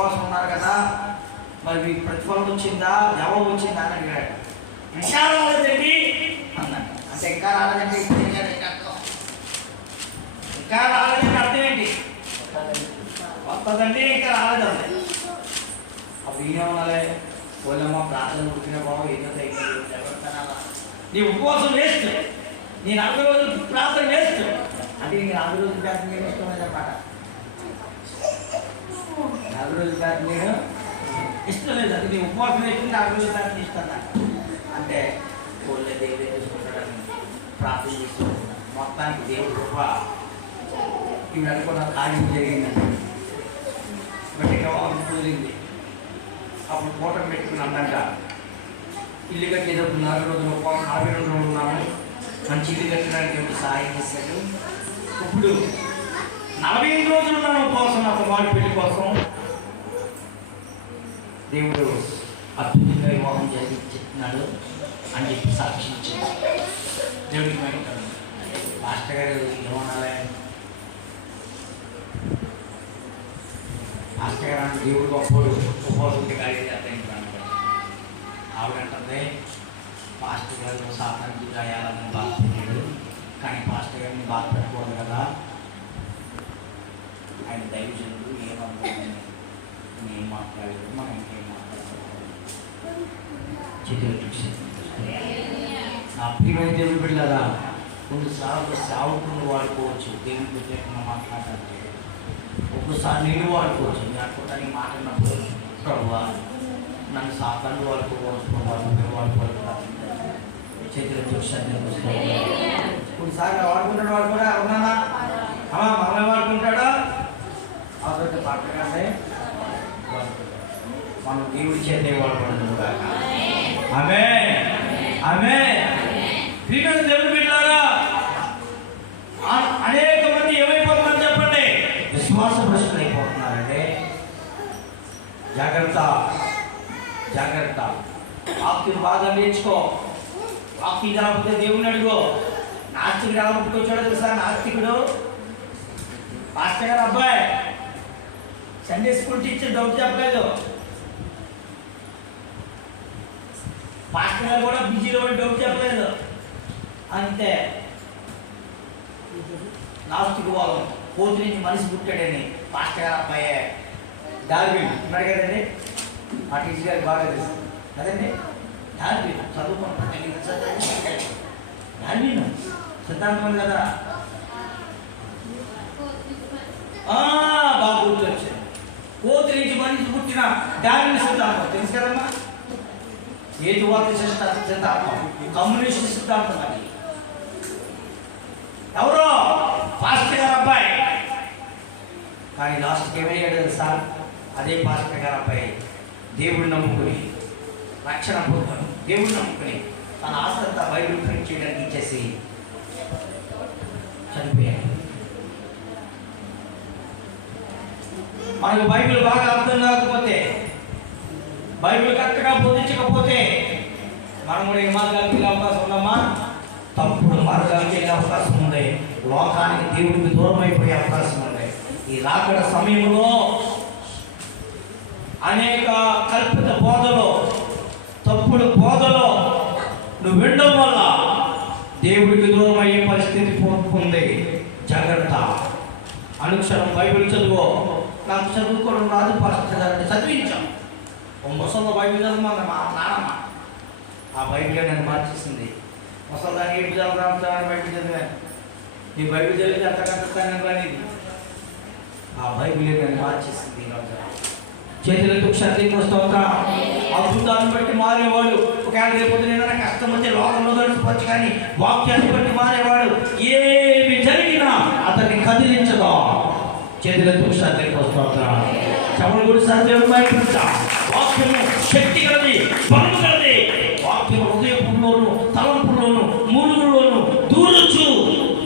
ఉపవాసం ఉన్నారు కదా, మరి మీకు ప్రతిఫలం వచ్చిందా, జవాబు వచ్చిందా అని అడిగాడు. ఇంకా రాలేదండి అన్నాడు. అంటే ఇంకా రాలేదంటే ఇప్పుడు ఏం చేయాలి అర్థం? ఇంకా రాలేదంటే అర్థం ఏంటి? వస్తుందండి, ఇంకా రాలేదండి. అప్పుడు ఈయనేమన్నాలే, పోలేమో ప్రార్థన ఉడికిన బాబు ఏదో ఎవరికన్నా నీ ఉపవాసం వేస్ట్, నీ 40 రోజులు ప్రార్థన వేస్ట్ అంటే నీకు 40 రోజులు ప్రార్థన చేయడం ఇష్టం లేదన్నమాట. 40 రోజులు ప్రార్థన చేయడం ఇష్టం లేదు. అది నీ ఉపవాసం వేస్తుంది, 40 రోజులు ప్రార్థన ఇష్టం అంటే పోలే దేవుడే చూసుకుంటాడని ప్రార్థన చేసుకుంటున్నాను. మొత్తానికి దేవుడు కృప ఇవి అనుకున్న కార్యం జరిగిందండి. గట్టిగా కుదిరింది. అప్పుడు ఫోటో పెట్టుకుని అందంగా ఇల్లు కట్టేటప్పుడు 40 రోజులు 42 రోజులు ఉన్నాము, మంచి ఇల్లు కట్టడానికి దేవుడు సహాయం చేశాడు. ఇప్పుడు 45 రోజులు ఉన్నాను ఉపవాసం నా కుమారుడి పెళ్లి కోసం. దేవుడు అద్భుతంగా వివాహం జరిగిస్తున్నాడు అని చెప్పి సాక్షి ఇచ్చింది. దేవుడికి మైంటాడు. మాస్టర్ గారు ఏమనాలే, మాస్టర్ గారు అంటే దేవుడు గొప్పడు, ఉపవాసం కార్యం చేస్తాను. ఆవిడంటే పాస్టర్ గారు సాతానికి గాయాలని బాధపడ్డాడు, కానీ పాస్టర్ గారిని బాధ పెట్టకూడదు కదా, ఆయన దైవజనుడు ఏమనుకోండి నేను మాట్లాడలేదు, మనం ఇంకేం మాట్లాడుకోవాలి. నా ప్రియమైన దేవుడు బిడ్డలారా, కొన్నిసార్లు సావుకుని వాడుకోవచ్చు, దేవుని ప్రత్యేకంగా మాట్లాడాలంటే ఒక్కసారి నీళ్ళు వాడుకోవచ్చు. నేను అనుకుంటాను మాట్లాడినప్పుడు ప్రభువా నన్ను సాతాను వాడుకోవచ్చు, వాడుకోవాలి చేతులు చూసాను. కొన్నిసార్లు వాడుకుంటాడు, వాడు కూడా ఉన్నానా మనమే వాడుకుంటాడా అదొక పట్టగానే మనం దేవుడి చేతే వాడుకుంటాం. ఆమె ఆమె ప్రియమైన దేవుని బిడ్డలారా, అనేక మంది ఏమైపోతున్నారు చెప్పండి? విశ్వాస భ్రష్టులు అయిపోతున్నారంటే జాగ్రత్త జాగ్రత్త. వాక్యం బాగా నేర్చుకో. వాక్యం రాకపోతే దేవుని అడుగు. నాస్తికుడు ఎలా పుట్టుకొచ్చాడో తెలుసా? నాస్తికుడు పాస్టర్ గారు అబ్బాయి సండే స్కూల్ టీచర్ డౌట్ చెప్పలేదు. పాస్టర్ గారు కూడా బిజీలో డౌట్ చెప్పలేదు. అంతే నాస్తికు వాళ్ళం కోతి నుంచి మనిషి పుట్టాడని పాస్టర్ గారు అబ్బాయే డార్విన్ ఉన్నాడు కదండి. మా టీచర్ గారికి బాగా తెలుసు కదండి. డార్విన్ చదువుకుంటాను డార్విన్ సిద్ధాంతం కదా బాగా గుర్తు వచ్చాడు. కోతి నుంచి మనిషి పుట్టిన డార్విన్ సిద్ధాంతం తెలుసు కదమ్మా. ఏది వాక్య సిద్ధాంతం కమ్యూనిస్ట్ సిద్ధాంతం. అది ఎవరో పాస్టర్ గారు అబ్బాయి, కానీ లాస్ట్కి ఏమయ్యాడు తెలుసా? అదే పాస్టర్ గారు అబ్బాయి దేవుడిని నమ్ముకుని రక్షణ పొందాడు. దేవుడిని నమ్ముకుని తన ఆస్తంతా బైబిల్ ప్రింట్ చేయడానికి ఇచ్చేసి చనిపోయాడు. మనకు బైబిల్ బాగా అర్థం కాకపోతే, బైబిల్ కరెక్ట్గా బోధించకపోతే మనం కూడా ఏ మార్గానికి వెళ్ళే అవకాశం ఉందమ్మా? తప్పుడు మార్గానికి వెళ్ళే అవకాశం ఉంది. లోకానికి దేవుడికి దూరం అయిపోయే అవకాశం ఉంది. ఈ రాకడ సమయంలో అనేక కల్పిత బోధలు, తప్పుడు బోధలు నువ్వు వినడం వల్ల దేవుడికి దూరం అయ్యే పరిస్థితి ఉంది. జాగ్రత్త. అనుక్షణం బైబిల్ చదువు. నాకు చదువుకోవడం రాదు పాస్టర్ గారిని చదివించాం. ఓ ముసల్లో బైబిల్ చదవమన్న మా నాన్నమ్మ. ఆ బైబిల్ నన్ను మార్చేసింది. ముసల్దాన్ని ఏడు చదవడానికి బైబిల్ చదివాను. నీ బైబిల్ చదివితే అంతకంతాను అనేది ఆ బైబిల్ నన్ను మార్చేసింది. చేతులకు క్షత్రియ స్తోత్రం. అద్భుతాన్ని బట్టి మారేవాడు. ఒకవేళ రేపు ఏదైనా కష్టం వచ్చే లోకంలో దొరికిపోవచ్చు, కానీ వాక్యాన్ని బట్టి మారేవాడు. ఏమి జరిగినా అతన్ని కదిలించదా. చేతులకు క్షత్రియ స్తోత్రం. చమలు కూడా సత్యం బయటపడతా. వాక్యము శక్తి కలది, బలము కలది. వాక్యం హృదయపులోను, తలంపులోను, మూలుగులోను దూరచ్చు.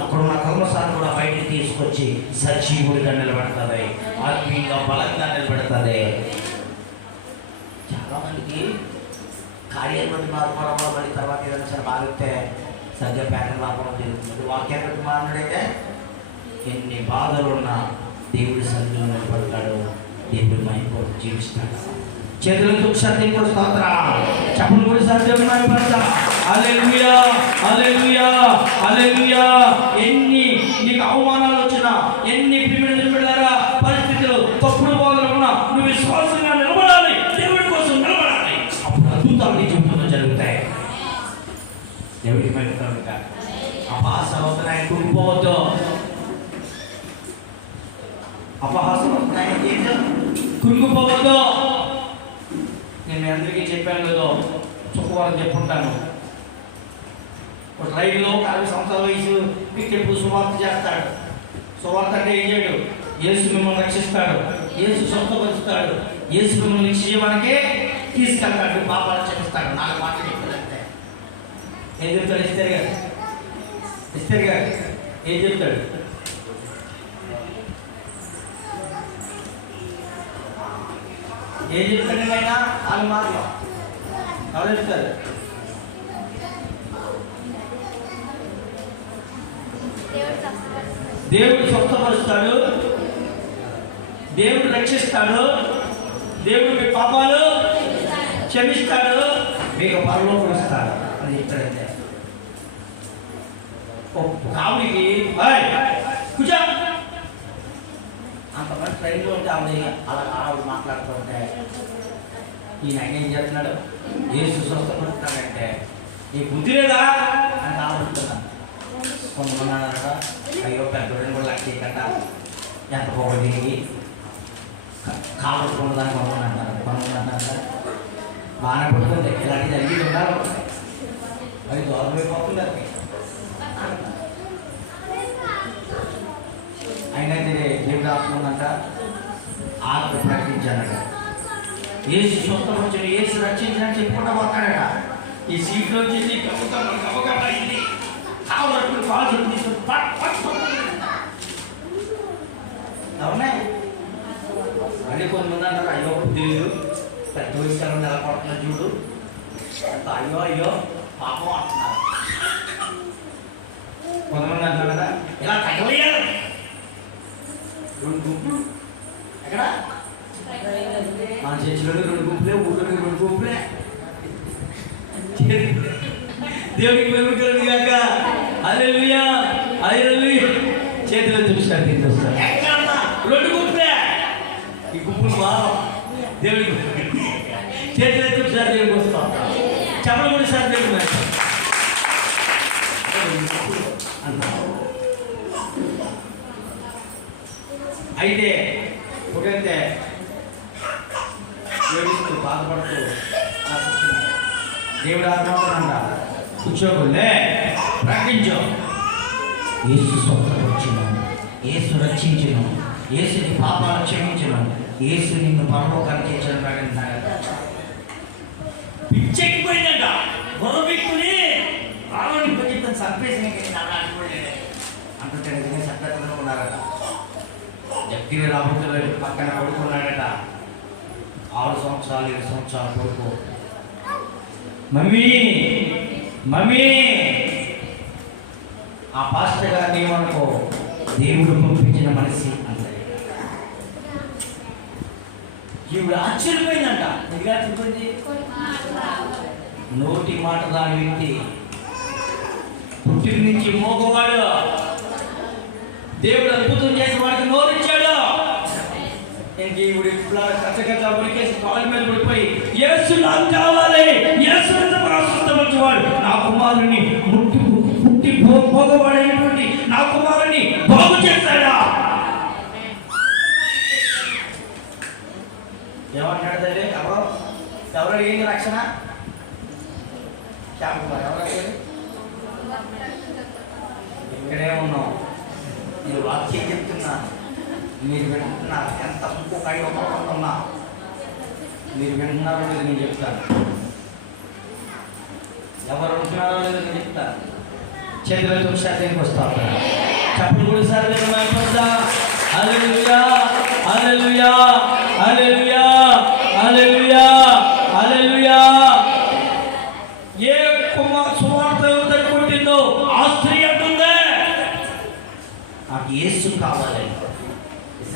అక్కడ ఉన్న కర్మసాన్ని కూడా బయటికి తీసుకొచ్చి సజీవుడిగా నిలబెడతాది, ఆత్మీయంగా బలంగా నిలబెడతాది. చాలా మందికి కార్యాలు బట్టి మారుకోవడం మళ్ళీ తర్వాత ఏదైనా సరే మారితే సరిగ్గా ప్యాటర్న్ రావడం జరుగుతుంది. వాక్యాన్ని బట్టి మారినడైతే ఎన్ని బాధలు ఉన్నా దేవుడి సన్నిధిలో నిలబడతాడు. దేవుడు మహిమ జీవిస్తాడు. చేతులతో సత్యంతో స్తోత్ర చెప్పలు కూడా సత్యం మహిమపడతా. హల్లెలూయా హల్లెలూయా హల్లెలూయా. ఎన్ని నీకు అవమానాలు వచ్చినా, ఎన్ని పిల్లల పరిస్థితులు తప్పుడు బోధలు ఉన్నా, నువ్వు విశ్వాసంగా నిలబడాలి, దేవుడి కోసం నిలబడాలి. అప్పుడు అద్భుతాలు నీ జీవితంలో జరుగుతాయి. దేవుడి మహిమ. అపహాసం అవుతున్నాయి, కుంగిపోవద్దు. అపహాసం అవుతున్నాయి, కుంగిపోవద్దు. నేను మీ అందరికీ చెప్పాను కదా, శుక్రవారం చెప్పుంటాను. ఒక రైల్లో 40 సంవత్సరాల వయసు పిక్కెప్పుడు సువార్త చేస్తాడు. సువార్త అంటే ఏం చేయడు? యేసు మిమ్మల్ని రక్షిస్తాడు, యేసు స్వస్థపరుస్తాడు, యేసు మిమ్మల్ని నిశ్చయమానికి తీసుకెళ్తాడు, పాపాలు క్షమిస్తాడు. 4 మాటలు చెప్తాడంటే ఏం చెప్తాడు? ఇస్తారు గారు ఏం చెప్తాడు? ఏం చెప్తాడు ఆయన? 4 మాటలు ఎవరు చెప్తారు? దేవుడు స్వస్థపరుస్తాడు, దేవుడు రక్షిస్తాడు, దేవుడు మీ పాపాలు క్షమిస్తాడు, మీకు పరలోకం ఇస్తాడు అని చెప్తాడంటే. ఆవిడికి కూర్చో అంతమంది ట్రైన్లో ఉంటే ఆవిడ మాట్లాడుతూ ఉంటే ఈయన ఆయన ఏం చేస్తున్నాడు? యేసు స్వస్థపరుస్తాడంటే నీ బుద్ధి లేదా అని ఆలోచిస్తున్నాను. కొంతమంది అన్నారట, అయ్యో పెద్దోడిని కూడా లక్ష కట్ట ఎంత పోగొట్టి కాలు కొన్నదాన్ని కొంతమంది అంటారు. బాగానే పుట్టుకుంది, ఇలాంటి జరిగి ఉండాలి. అది దూరం అయిపోతుంది. అది అయినా దేవుడు రాసుకుందంట, ఆత్మ ప్రకటించాడట. ఏసు స్వస్థపరిచాడు, ఏసు రక్షించాడని చెప్పుకుంటా పోతాడట. ఈ సీట్లో వచ్చేసి కబగబైంది, కావాలి కాలు తీసుకుని అవునా? మళ్ళీ కొంతమంది అంటారు, అయ్యో తెలియదు, పెద్ద వయసులో ఎలా పడుతున్నారు చూడు, అయ్యో అయ్యో పాపం అంటున్నారు. కొంతమంది అంటారు కదా, ఇలా తగలేయాలి. 2 గుంపులు ఎక్కడ? మన చర్చిలో 2 గుంపులే, ఊళ్ళో 2 గుంపులే. దేవుడికి మెరుగుతుంది కాక. హల్లెలూయా హల్లెలూయా. చేతిలో చూసారు, తీసుకొస్తారు 2 గుంపులే. ఈ గుంపులు బాగా దేవుడికి చేతిలో చూసారు, దేవుడికి వస్తాం. చెప్పలు కూడా సార్ దేవుడు అయితే ఒకటైతే ఏడుస్తూ బాధపడుతూ దేవుడు ఆత్మనంట కూర్చోకుండా ప్రకటించు. యేసు స్వస్థపరచును, యేసు రక్షించును, యేసుని పాపాలు క్షమించును, యేసు నిన్ను పరలోకానికి ఇచ్చిన ప్రకటించాడు. పిచ్చెక్కిపోయిందంట, గొడవెక్కుని రావని కొంచెం సర్ప్రైజ్ అంటుంటే నిజంగా సత్యతలో ఉన్నారట. జగ్గిరి రాబోతులు పక్కన కొడుకున్నాడట. 6 సంవత్సరాలు 7 సంవత్సరాల కొడుకు. మమ్మీ ఆ పాస్టర్ గారిని ఏమనుకో, దేవుడు పంపించిన మనిషి అంటే. ఈవిడ ఆశ్చర్యపోయిందంట. ఎందుకు ఆశ్చర్యపోయింది? నోటి మాట దాని వ్యక్తి పుట్టిన నుంచి మోగవాడు, దేవుడు అద్భుతం చేసి వాడికి నోరిచ్చాడు. ఇంక ఈవిడ కచ్చకచ్చ ఉరికేసి కాళ్ళ మీద పడిపోయి, యేసు నాకు కావాలి, యేసు స్వస్థపరచువాడు, నా కుమారుని పుట్టి మోగవాడైనటువంటి నా కుమారుని బాగు చేస్తాడా? ఏమంటాడు తల్లి? ఎవరు అడిగింది రక్షణ? శ్యామకుమార్ ఎవరు అడిగారు? ఇక్కడే ఉన్నాం. నేను వాక్యం చెప్తున్నా, మీరు వింటున్నారు. ఎంత ఇంకొక 5 ఉన్నా మీరు వింటున్నారో లేదు నేను చెప్తాను, ఎవరు ఉంటున్నారో లేదు నేను చెప్తాను. చేతులతో శాతానికి వస్తాను. చెప్పలు కూడా సార్ హల్లెలూయా హల్లెలూయా హల్లెలూయా హల్లెలూయా హల్లెలూయా. ఏ సువార్త కొట్టిందో ఆ స్త్రీ అంటుందే, నాకు యేసు కావాలి.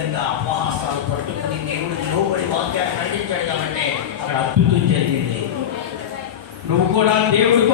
నిజంగా అపహాసాలు పట్టుకుని దేవుడికి లోబడి వాక్యాన్ని ఖండించాడు కాబట్టి అక్కడ అద్భుతం జరిగింది. నువ్వు కూడా దేవుడి